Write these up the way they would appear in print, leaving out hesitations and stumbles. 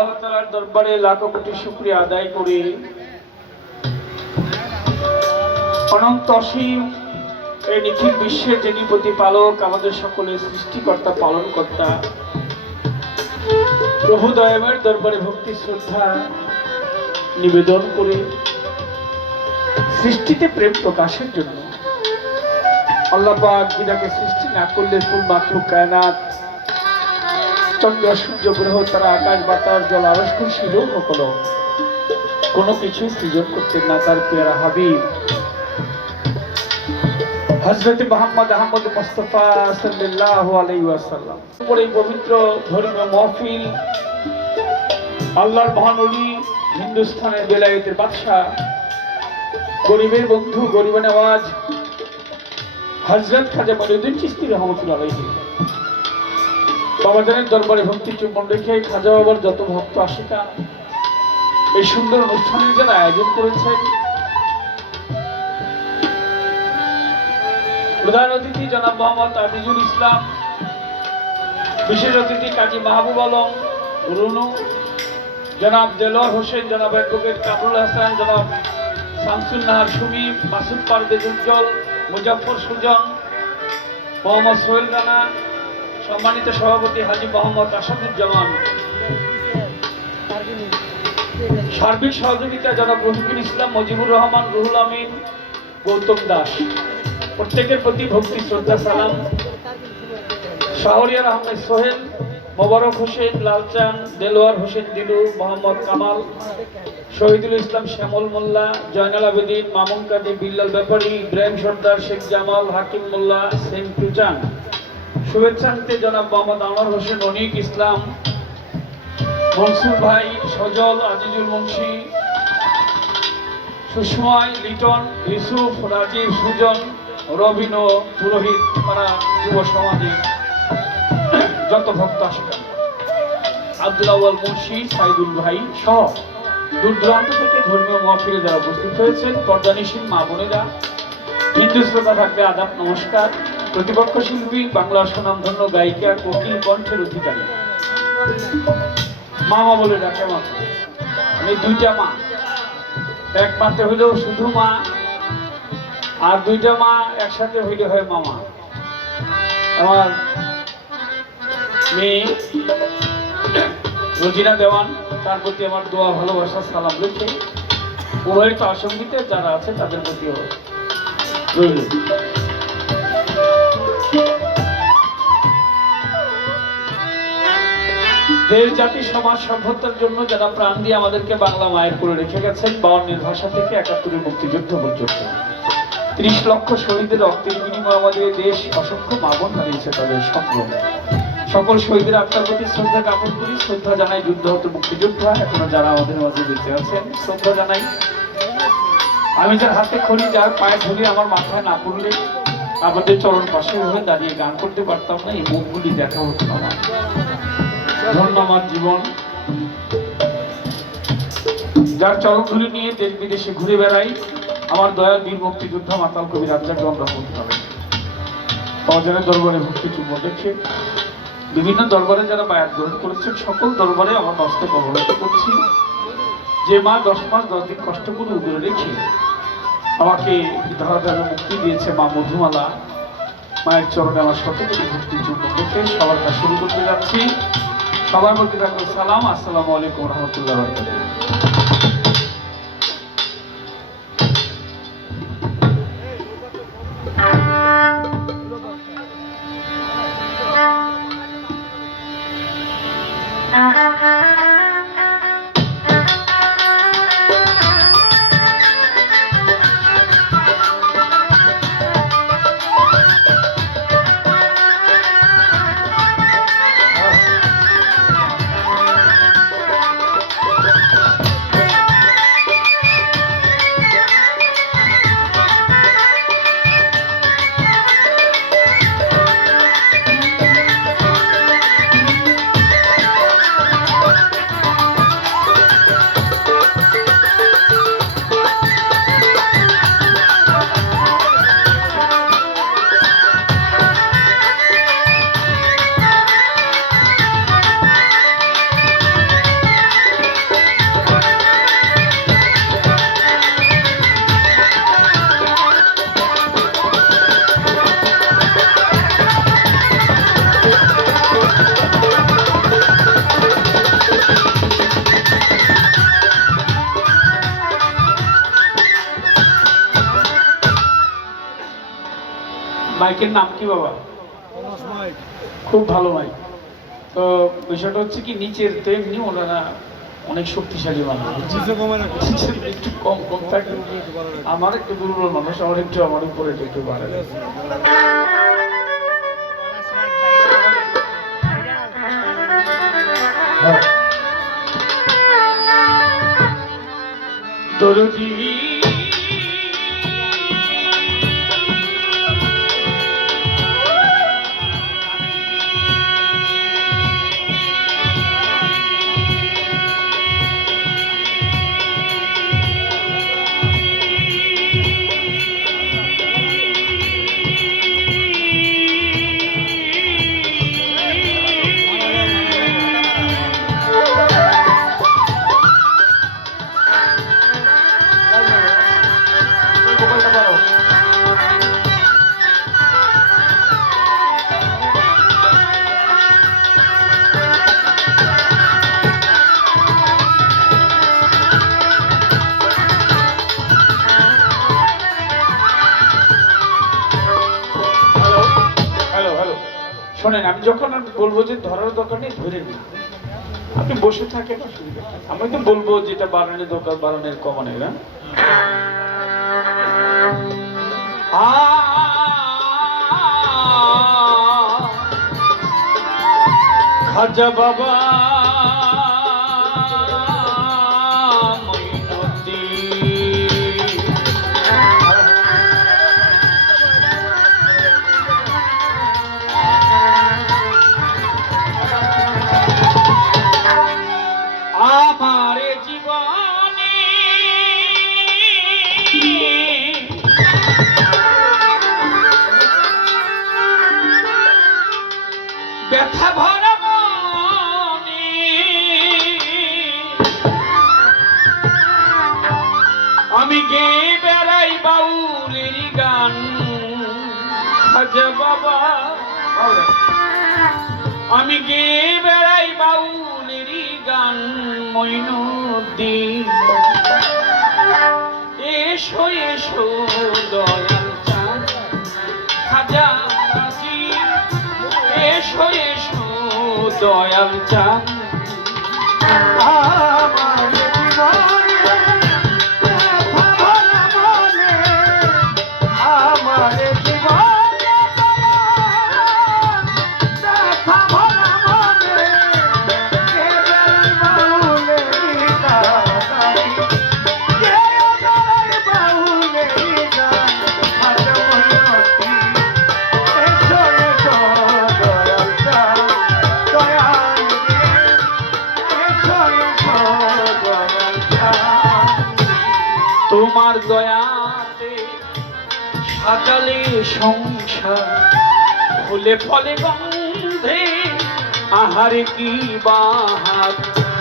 আল্লাহ তাআলার দরবারে লাখ কোটি শুকরিয়া আদায় করি। অনন্ত অসীম এই নিখিল বিশ্বের যিনি প্রতিপালক, আমাদের সকলের সৃষ্টিকর্তা পালনকর্তা প্রভু দয়াময়ের দরবারে ভক্তি শ্রদ্ধা নিবেদন করে সৃষ্টিতে প্রেম প্রকাশের জন্য আল্লাহ পাক যিনাকে সৃষ্টি না করলে ফুল মাখলুক কায়নাত, চন্দ্র সূর্য গ্রহ তারা আকাশ বাতাস জল আরশ কুরসি লৌহ কলম কোনো কিছু সৃজন করতেন না। তার পেয়ারা হাবিব হযরত মুহাম্মদ আহমদ মুস্তাফা সাল্লাল্লাহু আলাইহি ওয়াসাল্লাম পরে পবিত্র ধর্মীয় মাহফিল, আল্লাহর মহান ওলি, হিন্দুস্তানের বেলায়েতের বাদশা, গরিবের বন্ধু, গরিবের নওয়াজ হযরত খাজা মঈনুদ্দিন চিশতি রাহমাতুল্লাহ আলাইহি বাবাজানের দরবারে ভক্তি চুম্বন রেখে খাজা বাবার যত ভক্ত আশিকা এই সুন্দর অনুষ্ঠানের যারা আয়োজন করেছেন, প্রধান অতিথি জনাব মোহাম্মদ আজিজুল ইসলাম, বিশেষ অতিথি কাজী মাহবুব আলম রুনু, জনাব দেলোয়ার হোসেন, জনাব অ্যাডভোকেট কামরুল হাসান, জনাব শামসুল নাহার সুমি, মাসুদ পারভেজ উজ্জ্বল, মুজাফফর সুজন, মোহাম্মদ সোহেল রানা, সম্মানিত সভাপতি হাজী মোহাম্মদ আসাদুজ্জামান, সার্বিক সহযোগিতা জনাব রফিকুল ইসলাম, মজিবুর রহমান, রুহুল আমিন, গৌতম দাস, প্রত্যেকের প্রতি ভক্তি শ্রদ্ধা সালাম। শাহরিয়ার আহমেদ সোহেল, মোবারক হোসেন লালচান, দেলোয়ার হোসেন দিলু, মোহাম্মদ কামাল, শহীদুল ইসলাম শ্যামল মোল্লা, জয়নাল আবেদিন, মামুন কাদি, বিল্লাল ব্যাপারী, ইব্রাহিম সর্দার, শেখ জামাল, হাকিম মোল্লা, সেন টুচান, শুভেচ্ছান্তে জনাব মোহাম্মদ আনোয়ার হোসেন, অনিক ইসলাম, মনসুর ভাই, সজল, আজিজুল মুন্সি, সুষময়, লিটন, ইউসুফ, রাজীব, সুজন, রবিন ও পুরোহিত পাড়া যুব সমাজের যত ভক্ত আসেন, আব্দুল আউয়াল মুন্সি, সাইদুল ভাই সহ দূর দূরান্ত থেকে ধর্মীয় মহফিলে যারা উপস্থিত হয়েছেন, পর্দানিশীন মা বোনেরা, হিন্দু শ্রোতা থাকবে আদাব নমস্কার। প্রতিপক্ষ শিল্পী, বাংলার সুনামধন্য গায়িকা, কোকিল কণ্ঠের অধিকারী মামা বলে ডাকে মা, মানে দুইটা মা, এক মাত্র হইলেও শুধু মা, আর দুইটা মা একসাথে হইলে হয় মামা। আমার মেয়ে রোজিনা দেওয়ান, তার প্রতি আমার দোয়া ভালোবাসা সালাম রয়েছে। উভয়ের তো আসঙ্গিতে যারা আছে তাদের প্রতিও রইল। দেশ জাতি সমাজ সভ্যতার জন্য যারা প্রাণ দিয়ে আমাদেরকে বাংলা মায়ের করে রেখে গেছেন, 52 ভাষা থেকে 71 মুক্তিযুদ্ধ পর্যন্ত 30 লক্ষ শহীদের রক্তের বিনিময়ে আমাদের দেশ অসংখ্য মা বোন হারিয়েছে তাদের সংগ্রাম। সকল শহীদের আত্মার প্রতি শ্রদ্ধা জ্ঞাপন করি, শ্রদ্ধা জানাই যুদ্ধরত মুক্তিযোদ্ধা এখনো যারা আমাদের মাঝে বেঁচে আছেন, শ্রদ্ধা জানাই। আমি যার হাতে খড়ি, যার পায়ে ধরি, আমার মাথায় না পড়লে আমাদের চরণ পাশে হয়ে দাঁড়িয়ে গান করতে পারতাম না, এই মুখগুলি দেখা হতো না। ধন্য আমার জীবন, যার চরণ ধরে নিয়ে দেশ বিদেশে ঘুরে বেড়াই, আমার দয়াল বীর মুক্তিযোদ্ধা মাতাল কবি রাজ্জাক রহমান বাবাজানের দরবারে ভক্তি চুম্বন রেখে বিভিন্ন দরবারে যারা বায়াত গ্রহণ করেছেন, সকল দরবারে আমার মস্তক অবনত করছি। যে মা 10 মাস 10 দিন কষ্ট করে উদরে রেখে আমাকে ধরাধারে মুক্তি দিয়েছে, মা মধুমালা, মায়ের চরণে আমার শতকোটি ভক্তি চুম্বন রেখে সবার কাজ শুরু করতে যাচ্ছি। সবার প্রতি থাকবে সালাম, আসসালামু আলাইকুম রহমতুল্লাহ বারাকাতুহু। মাইকের নাম কি বাবা? খুব ভালো মাইক। তো বিষয়টা হচ্ছে কি, নিচের তো এমনি ওনারা অনেক শক্তিশালী মানুষ, একটু কম কম থাকে। আমার একটু দুর্বল মানুষ, আমার উপরে একটু বাড়ে। দরদি শোনেন, আমি যখন বলবো যে ধরার দোকানে ধরে নিই, আপনি বসে থাকেন, অসুবিধা নেই। আমি তো বলবো যেটা বাড়ানোর দোকান বাড়ানোর কমানের, না খাজা বাবা আমারে জীবনে ব্যথা ভরা মনে আমি গেয়ে বেড়াই বাউলের গান। খাজা বাবা আমি গেয়ে বেড়াই বাউলের গান। মঈনুদ্দিন এসো এসো দয়াল চাঁদ খাজাজি, এসো এসো দয়াল চাঁদ। আমার জীবনে ব্যথা ভরা মনে, আমার জীবনে ব্যথা ভরা মনে, তোমার দয়াতে সাজালে সংসার, ফুলে ফলে গন্ধে আহারে কি বাহার।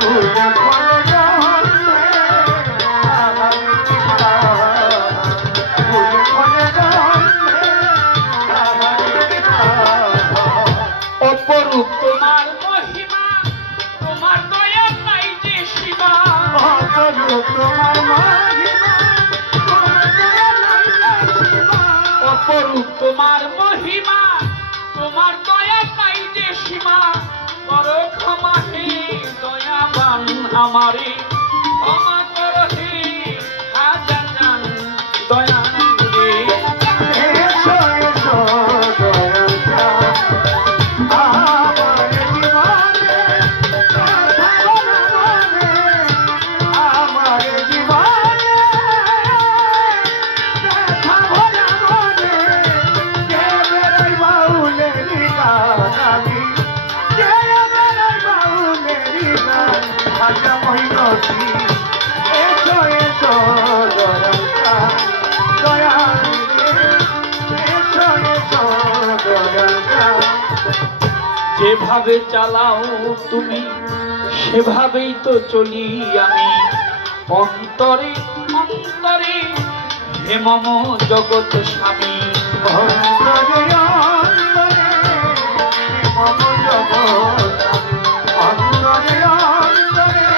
ফুলে ফলে গন্ধে আহারে কি বাহার, ফুলে ফলে গন্ধে আহারে কি বাহার। অপরূপ তোমার মহিমা, তোমার দয়া নাই যে সীমা। অপরূপ তোমার মহিমা, অপরূপ তোমার মহিমা, তোমার দয়া নাই যে সীমা। করো ক্ষমা হে দয়াবান আমারে, ক্ষমা করো হে খাজা জান দয়াল রে। এসো এসো দয়াল চাঁদ আমার জীবনে ব্যথা ভরা মনে, আমার জীবনে ব্যথা ভরা মনে। কে বেড়াই বাউলের গান আমি, কে বেড়াই বাউলের গান। খাজা মঈনুদ্দিন এসো এসো দয়াল চাঁদ দয়াল রে, এসো এসো দয়াল চাঁদ। যেভাবে চালাও তুমি সেভাবেই তো চলি আমি, অন্তরে অন্তরে হে মম জগৎ স্বামী। অন্তরে অন্তরে হে মম জগৎ স্বামী, অন্তরে অন্তরে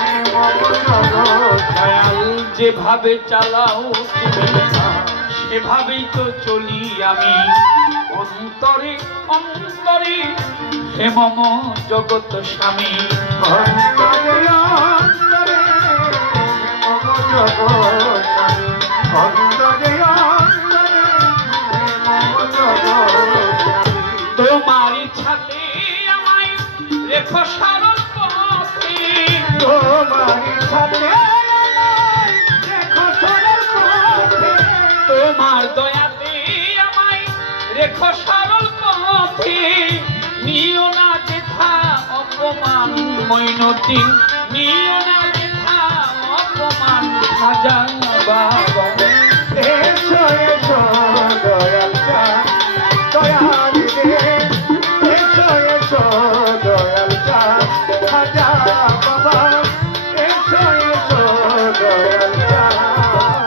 হে মম জগৎ দয়াল। যেভাবে চালাও তুমি সেভাবেই তো চলি আমি। অন্তরে অন্তরে হে মম জগৎ স্বামী অন্তরে অন্তরে মম জগৎ স্বামী, অন্তরে অন্তরে মম জগৎ স্বামী। তোমার ইচ্ছাতে আমায় রেখো সরল পথে, তোমার ইচ্ছাতে আমায় রেখো সরল পথে, তোমার দয়াতে আমায় রেখো সরল পথে। নিও না যেথা অপমান মৈনদিন, নিও না যেথা অপমান খাজা বাবা। এসো এসো দয়াল চাঁদ, দয়াল রে, এসো এসো দয়াল চাঁদ, খাজা বাবা, এসো এসো দয়াল চাঁদ।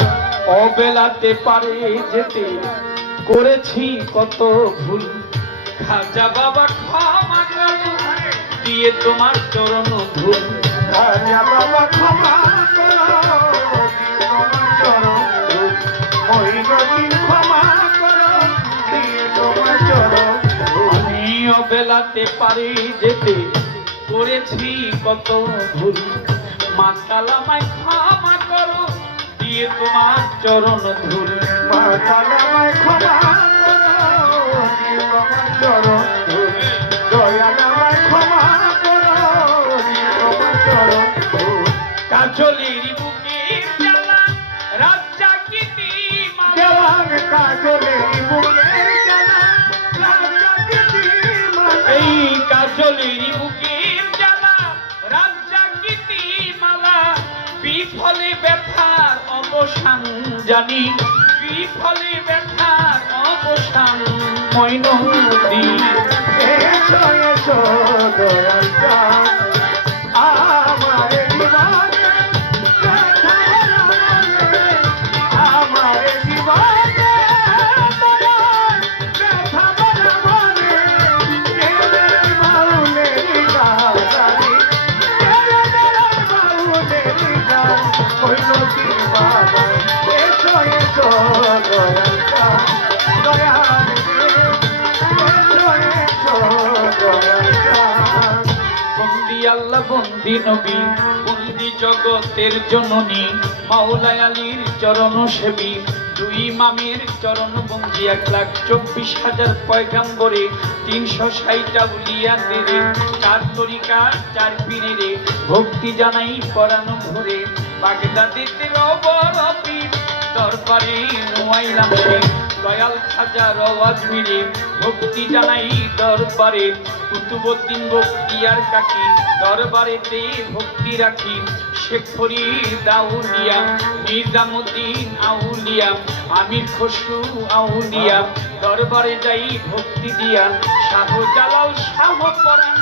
অবেলাতে পারে যেতে করেছি কত ভুল, খাজা বাবা ক্ষমা করো দিয়ে তোমার চরণ ধুল। খাজা বাবা ক্ষমা করো, তোমার চরণ ধুল। মহিনদিন ক্ষমা করো, দিয়ে তোমার চরণ ধুল। আমি অবেলাতে পারে যেতে করেছি কত ভুল, মা কালামায় ক্ষমা করো দিয়ে তোমার চরণ ধুল। মা কালামায় ক্ষমা করো, দিয়ে তোমার চরণ ধুল। দয়াল আমায় ক্ষমা করো, দিয়ে তোমার চরণ ধুল। কাজলের বুকে জ্বালা রাজা কিতি মালা, দেওয়ান কাজলের বুকের জ্বালা, রাজা গীতি মালা। এই কাজলের বুকে জ্বালা রাজা কিতি মালা, বিফলে ব্যথার অবসান জানি, বিফলে ব্যথার অবসান মৈনদিন। এসো এসো দয়াল চাঁদ, আমার জীবনে ব্যথা বাড়ালে, আমার জীবনে তোমার ব্যথা বাড়ালে। কেদের বাউলের গান, কেদের বাউলের গান, হইল কি বাবা। এসো এসো দয়াল চাঁদ, দয়াল রে, এসো এসো দয়াল চাঁদ। বন্দি আল্লাহ বন্দি নবী, বন্দি জগতের জননী, মাওলাই আলীর চরণ সেবী, দুই ইমামের চরণ বন্দি 1,24,000 পয়গাম্বরে, 360টা উলিয়াদের, 4 তরিকা 4 পীরের ভক্তি জানাই পরাণ ভরে। বাগদাদেতে রবরবি দরবারে নুয়াইলাম সে, দয়াল খাজা আজমিরে ভক্তি জানাই দরবারে। কুতুবউদ্দিন বখতিয়ার কাকি দরবারেতে ভক্তি রাখি, শেখ ফরিদ আউলিয়া, নিজামুদ্দিন আউলিয়া, আমির খসরু আউলিয়া দরবারে যাই ভক্তি দিয়া। শাহজালাল শাহ পরাণ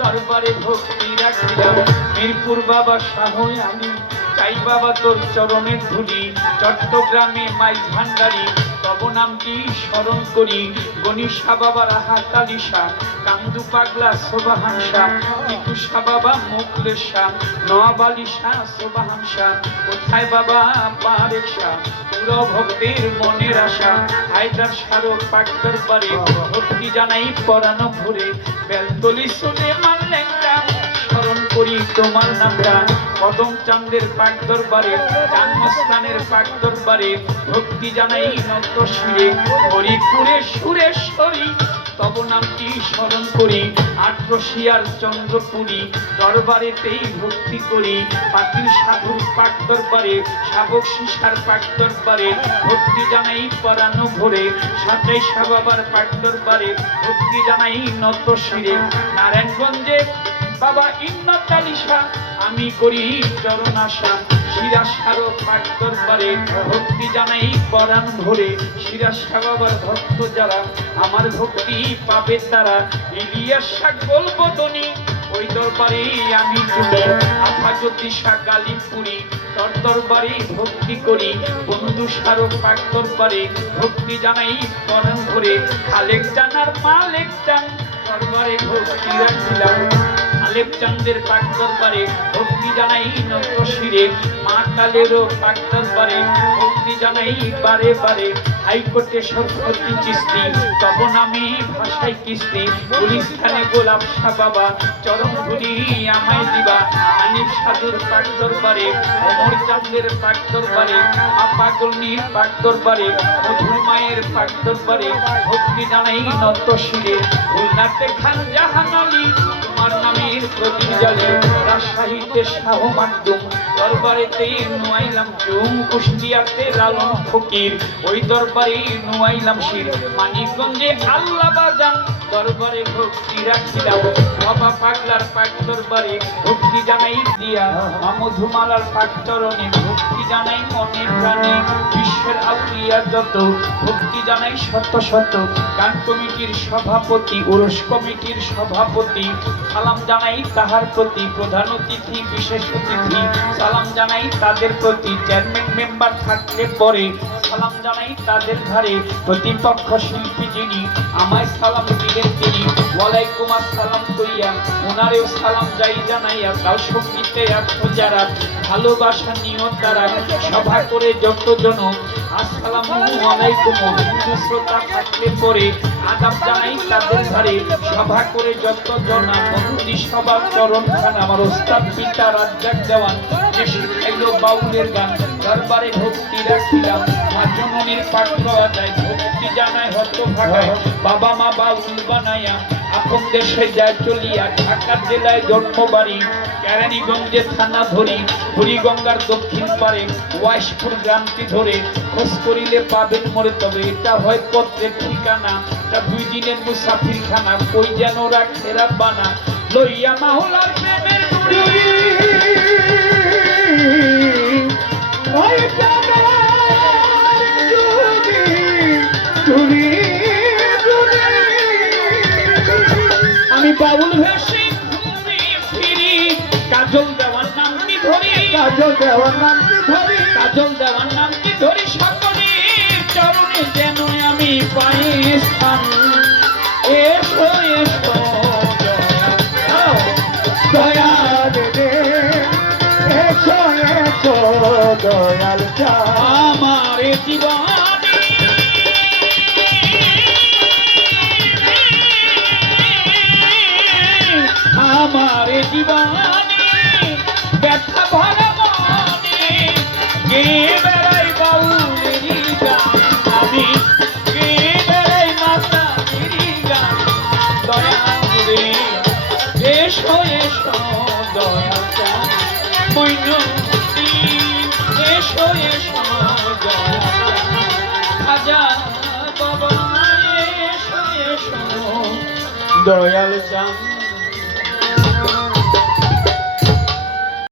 দরবারে ভক্তি রাখিলাম, মিরপুর বাবা শাহ আলী চাই বাবা তোর চরণের ধুলি। চট্টগ্রামে মাইজ ভান্ডারি তব নামটি স্মরণ করি, গণিশা বাবা রাহাত আলী শাহ, কান্দু পাগলা সোবাহান শাহ, টিকুশা বাবা মুকলেশ শাহ, নওয়াব আলী শাহ সোবাহান শাহ, কোথায় বাবা বারেক শাহ, পুরো ভক্তের মনের আশা। হায়দার শাহরুখ পাক দরবারে ভক্তি জানাই পরাণ ভরে, বেলতলি শুনে মানলেন স্মরণ করি তোমার নামটা। কদম চাঁদের পাক দরবারে, জন্মস্থানের পাক দরবারে ভক্তি জানাই নত শিরে। হরিপুরে সুরেশ্বরী তব নামটি স্মরণ করি, আট্রসিয়ার চন্দ্রপুরী দরবারেতেই ভক্তি করি। পাতিল সাধুর পাক দরবারে, শাবক শিশার পাক দরবারে ভক্তি জানাই পরাণ ভরে। সাতাই শাহ বাবার পাক দরবারে ভক্তি জানাই নত শিরে। নারায়ণগঞ্জে বাবা ইন্নত আলী শাহ আমি করি চরণ আশা। সিরাজ শাহ পাক দরবারে ভক্তি জানাই পরাণ ভরে। সিরাজ শাহ বাবার ভক্ত যারা আমার ভক্তি পাবে তারা। ইলিয়াস শাহ গোলবদনী ওই দরবারে আমি চলি। আফাজতি শাহ গালিপুরি তোর দরবারে ভক্তি করি। বন্ধু শাহ পাক দরবারে ভক্তি জানাই পরাণ ভরে। খালেক জানার মালেক জান দরবারে ভক্তি রাখিলাম। আলেপ চাঁদের পাক দরবারে ভক্তি জানাই নত শিরে, মা কালেরও পাক দরবারে ভক্তি জানাই বারে বারে। হাইকোর্টে সরস্বতী চিস্তি তব নামে ভাষায় কিস্তি, গুলিস্তানে গোলাপ শাহ বাবা চরম ধুলি আমায় দিবা। আনিফ সাধুর পাক দরবারে, অমর চাঁদের পাক দরবারে, মা পাগলনির পাক দরবারে, মধুর মায়ের পাক দরবারে ভক্তি জানাই নত শিরে। খুলনাতে খান জাহান আলী তোমার নামের প্রদীপ জ্বলে, রাজশাহীতে শাহ মাকদুম দরবারেতে নুয়াইলাম চুম, কুষ্টিয়াতে লালন ফকির ওই দরবারে নুয়াইলাম শির, মানিকগঞ্জে আল্লাহ বাজান দরবারে ভক্তি রাখিলাম। বাবা পাগলার পাক দরবারে ভক্তি জানাই দিয়া, মধুমালার পাক চরণে ভক্তি জানাই মনে প্রাণে। বিশ্বের আউলিয়া যত ভক্তি জানাই শত শত, গান কমিটির সভাপতি উরস কমিটির সভাপতি সালাম জানাই তাহার প্রতি। প্রধান অতিথি বিশেষ অতিথি সালাম জানাই তাদের প্রতি। চেয়ারম্যান মেম্বার থাকলে পরে সালাম জানাই তাদের ধারে। প্রতিপক্ষ শিল্পী যিনি আমায় সালাম দিলেন তিনি, ওয়ালাইকুম আসসালাম কইয়া ওনারেও সালাম যাই জানাইয়া। তাও সঙ্গীতে আছো যারা ভালোবাসা নিও তারা, সভা করে যতজন আসসালামু আলাইকুম। হিন্দু শ্রোতা থাকলে পরে আদাব জানাই তাদের ধারে, সভা করে যতজন বন্দি সভা চরণ খান আমার ওস্তাদ পিতা রাজ্জাক দেওয়ান যে শিখাইলো বাউলের গান দরবারে ভক্তি রাখিলাম। মা জননীর পাত্র আদায় ভক্তি জানায় হত ভাগায়, বাবা মা বাউল বানাইয়া আপন দেশে যায় চলিয়া। ঢাকা জেলায় জন্মবাড়ি, কেরানীগঞ্জে থানা ধরি, বুড়িগঙ্গার দক্ষিণ পারে ওয়াইশপুর গ্রামটি ধরে। খোঁজ করিলে পাবেন মোরে তবে এটা হয় পত্রের ঠিকানা। তা 2 দিনের মুসাফির খানা কই যেন রাখে রাব্বানা। লইয়া মাওলার প্রেমের ডুরি ওই প্রেমের ডুরি, আমি বাউল ভেসে ঘুরে ফিরি, কাজল দেওয়ার নাম কি ধরি, কাজল দেওয়ার নাম কি ধরি, কাজল দেওয়ার নাম কি ধরি। সকলের চরণে যেন আমি পাই স্থান। এসো এসো দয়াল রে এসো এসো দয়াল চাঁদ। আমার জীবনে আমার জীবনে ব্যথা ভরা মনে গে বেড়াই বাউলেরই গান, আমি গে বেড়াই মাতালেরই গান। দয়াল রে এসো এসো দয়াল চাঁদ মইনুদ্দিন, এসো এসো দয়াল খাজা বাবা, এসো এসো দয়াল চাঁদ।